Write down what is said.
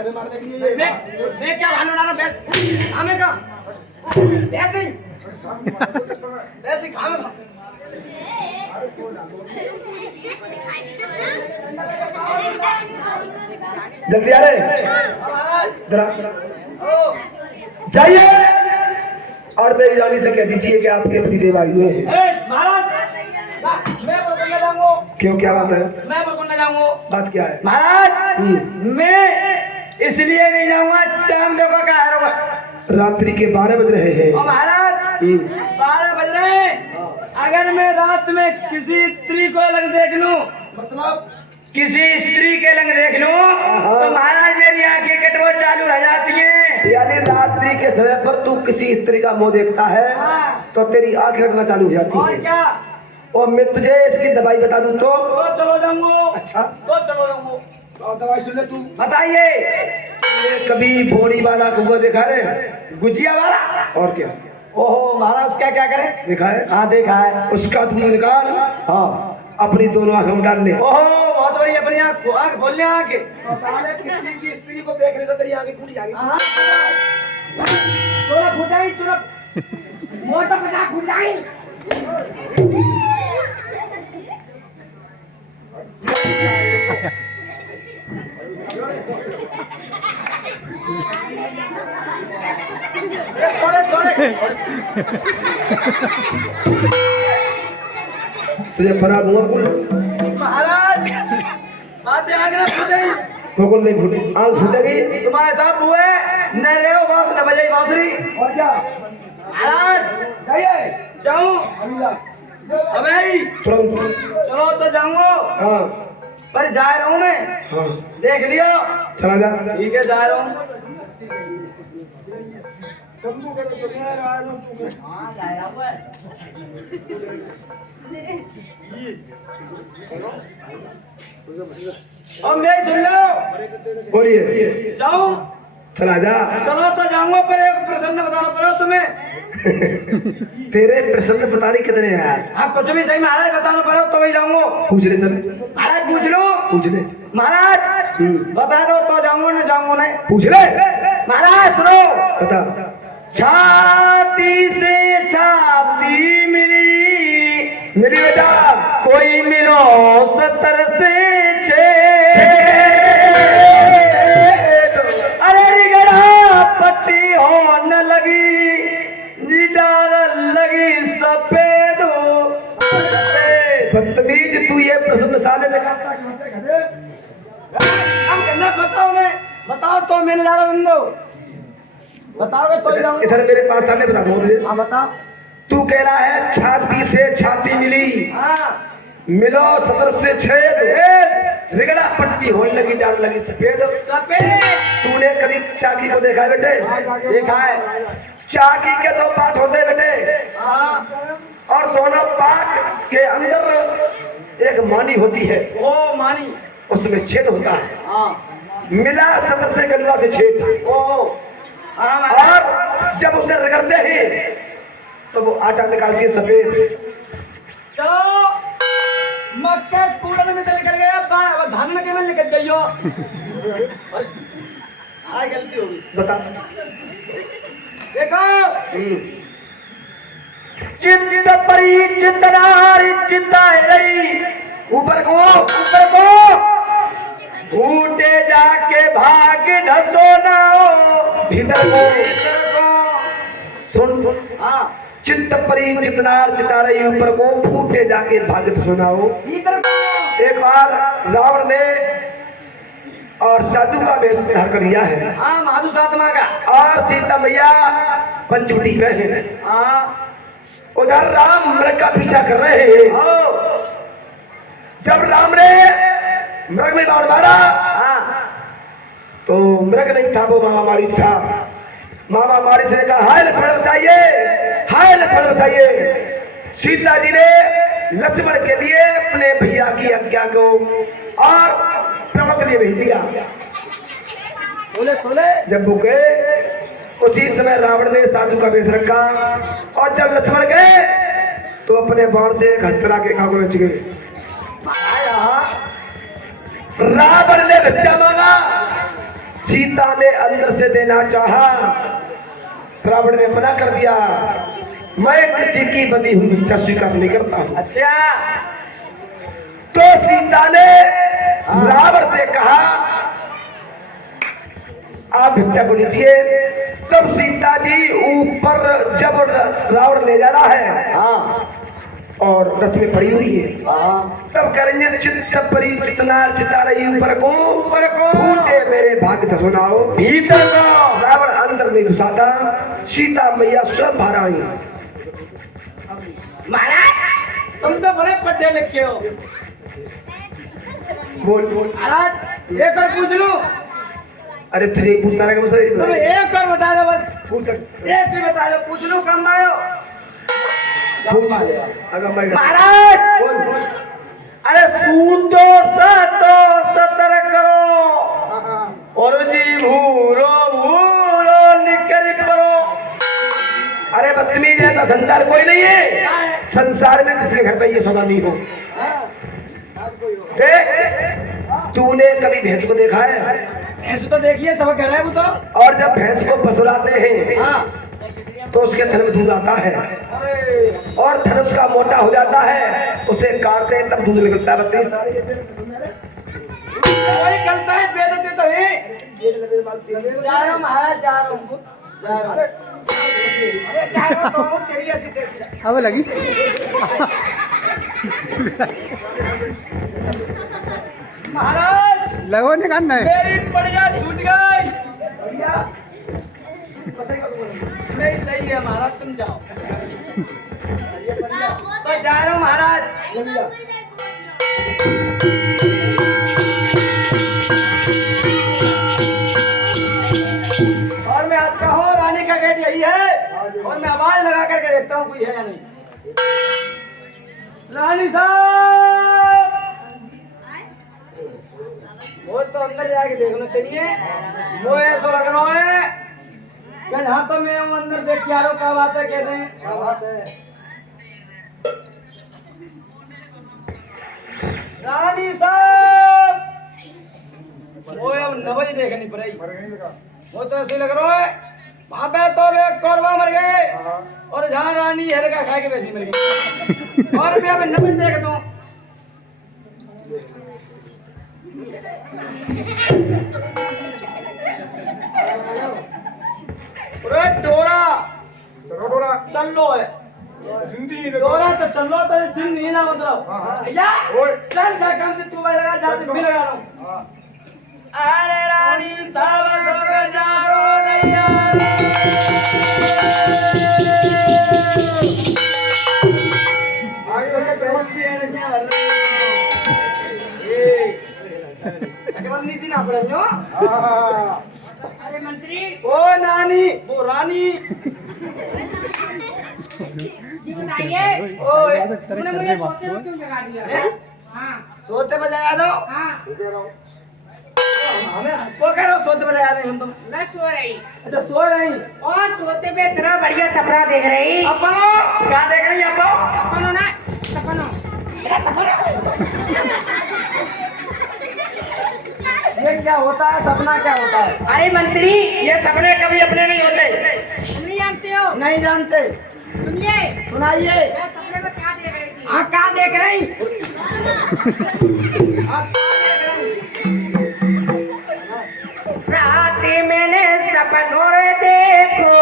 मैं क्या भानु ना बैठ हमें का ऐसे ऐसे खामे जल्दी आ रहे जाइए और मेरी रानी से कह दीजिए कि आपके पति देव आए हुए हैं। क्यों, क्या बात है? मैं बोलने जाऊंगा। बात क्या है महाराज? मैं इसलिए नहीं जाऊंगा, टाइम देखो क्या है। रात्रि के 12 बज रहे हैं। महाराज 12 बज रहे हैं। अगर मैं रात में किसी स्त्री को लग देख लूं, मतलब किसी स्त्री के लंग देख लूं तो महाराज मेरी आंखें कटवा चालू हो जाती हैं। यानी रात्रि के समय पर तू किसी स्त्री का मुंह देखता है तो तेरी आंखें कटना चालू हो जाती और है। क्या? और मैं तुझे इसकी दवाई बता दूं तो चलो जाऊंगा। अच्छा तो चलो जाऊंगा। और दवाई सुन ले तू। बताइए। कभी बोड़ी वाला कुआ देखा रे? गुजिया वाला? और क्या? ओहो महाराज उसका क्या करे? देखा है? हाँ देखा है। उसका दूध निकाल, हाँ अपनी दोनों आंखों में डाल ले। ओहो बहुत बड़ी अपनी आंख बोलने आके किसी की स्त्री को देखने से तेरी आंखें फूट जाएगी। तोरा फुटाई तोरा मोटा पटा फुटाई। छोड़े तुझे फरा दूंगा कुल। महाराज बातें आगे ना फुटाई। बिल्कुल नहीं फूटी, आंख फूटेगी। तुम्हारे साथ हुए न रे बांस न बजाई बांसुरी। और क्या? महाराज जाइए जाऊं अबे तुरंत। चलो तो जाऊंगा हाँ पर जा रहा हूँ मैं। हाँ देख लियो। चला जा। ठीक है जा रहा हूँ। और मैं सुन लो। बोलिए। जाऊं? चला जा। चलो तो जाऊंगा पर एक प्रश्न बताना पड़ेगा तुम्हें। तेरे प्रश्न बताने कितने हैं यार? हाँ कुछ भी सही महाराज बताना पड़ेगा तो वही जाऊंगा। पूछ ले सर। महाराज पूछ लो। पूछ ले। महाराज बता दो तो जाऊंगा ना जाऊंगा नहीं। पूछ ले। महाराज सुनो। बता। छाती से छाती मिली बेटा कोई मिलो 70 से 6। अरे रिगड़ा पट्टी होने लगी जिटार लगी सफेद। बदतमीज तू ये प्रश्न साले में हम कहना बताओ ने बताओ तो मैंने जा रहा बंदो बताओगे तो ही जाऊंगा। इधर मेरे पास सामने बता दो तुझे। हाँ बताओ। तू कह रहा है छाती से छाती मिली हाँ मिलो 70 से छेद रिगड़ा पट्टी होने लगी डाल लगी सफेद। सफेद। तूने कभी चाकी को देखा है बेटे? देखा है। चाकी के 2 पार्ट होते हैं बेटे। हाँ और दोनों पार्ट के अंदर एक मानी होती है। ओ मानी उसमें छेद होता है। हाँ मिला 70 से गंगा से छेद। ओ और जब उसे रगड़ते हैं तो वो आटा निकाल के सफेद। चलो मक्का कूड़न में चले कर गया धान में केवल निकल जाइयो। हाँ गलती होगी। बता। देखो चित्त परी चितनारी चिताए रही ऊपर को फूटे जाके भाग धसो ना भीतर को सुन। हाँ चित्त परी चितनार चिता रही ऊपर को फूटे जाके भागत सुनाओ। भीतर को। एक बार रावण ने और साधु का वेश धारण कर लिया है। हाँ माधु सातमा का। और सीता मैया पंचवटी में है। हाँ उधर राम मृग का पीछा कर रहे हैं। जब राम ने मृग में बाण मारा तो मृग नहीं था, वो मामा मारिच था। मामा मारिच ने कहा हाय लक्ष्मण बचाइए, हाय लक्ष्मण बचाइए। सीता जी ने लक्ष्मण के लिए अपने भैया की आज्ञा को और प्रणव के लिए भेज दिया। सोले जब वो गए उसी समय रावण ने साधु का वेश रखा और जब लक्ष्मण गए तो अपने बाण से एक हस्तरा के खाको बच गए। रावण ने बच्चा मांगा, सीता ने अंदर से देना चाहा, रावण ने मना कर दिया, मैं किसी की बंधी हुई भिक्षा स्वीकार नहीं करता हूं। अच्छा, तो सीता ने रावण से कहा, आप भिक्षा को लीजिए। तब सीता जी ऊपर जब रावण ले जा रहा है और रथ में पड़ी हुई है, तब करेंगे चित्त परी चितना चिता रही ऊपर को फूटे मेरे भाग्य सुनाओ भीतर को। रावण अंदर नहीं घुसा था, सीता मैया स्वयं बाहर आई। महाराज तुम तो बड़े पढ़े लिखे हो। बोल बोल। महाराज एक और पूछ लूं? अरे तुझे पूछना है मुझसे? तुम एक और बता दो बस, पूछ एक भी बता दो। पूछ लूं कम आयो? अगर मैं महाराज बोल बोल। अरे सूतो सतो सतर करो और जी भूरो भूरो निकल परो। अरे बदतमीज, ऐसा संसार कोई नहीं है। संसार में किसके घर पे ये सौदा नहीं हो। देख, तूने कभी भैंस को देखा है? भैंस तो देखिए, सब घर है वो तो। और जब भैंस को पसुलाते हैं तो उसके थन में दूध आता है, और थन उसका मोटा हो जाता है, उसे काटते हैं तब दूध निकलता है। वही गलता है, बेदते तो है। जा रहा हूं महाराज, जा रहा हूं, जा रहा हूं। अरे जा रहा हूं तो तेरी ऐसी तेरी। अब लगी महाराज लगो निकालना है। मेरी बढ़िया छूट गई। नहीं सही है महाराज, तुम जाओ। तो जा रहा हूँ महाराज। और मैं आता हूँ, रानी का गेट यही है, और मैं आवाज लगा करके देखता हूँ कोई है या नहीं। रानी साहब, वो तो अंदर जाके देख लो। चलिए, वो ऐसा लग रहा है कि हाँ, तो मैं अंदर देख के आ रहा हूँ। क्या बात है, कैसे हैं? क्या बात है? रानी साहब, वो अब 9 बजे देखनी पड़ेगी। वो तो ऐसे लग रहा है वहां पे तो लोग कौरवा मर गए, और जहाँ रानी हल्का खा के वैसी मर गई। और मैं अब 9 बजे देखता हूँ। डोरा चलो है, डोरा तो चलो तो जिन नहीं ना मतलब भैया चल जा काम से तू लगा जा तो भी लगा रहा हूँ। अरे रानी साहब सब जाओ नैया, चकबंदी थी ना पड़े जो। अरे मंत्री, ओ नानी, वो रानी जी बताइए। ओए तूने मुझे सोते में क्यों जगा दिया? हाँ सोते में जगा दो। हाँ हमें को कह रहे हो सोते में जगा दें हम? तुम मैं सो रही। अच्छा सो रही, और सोते पे इतना बढ़िया सपना देख रही। अपनो क्या देख रही है? अपनो ना सपनो, ये क्या होता है? सपना क्या होता है? अरे मंत्री, ये सपने कभी अपने नहीं होते। नहीं जानते हो? नहीं जानते। सुनिए, सुनाइए। मैं सपने में क्या देख रही थी? हाँ क्या देख रही? रात मैंने सपनों देखो।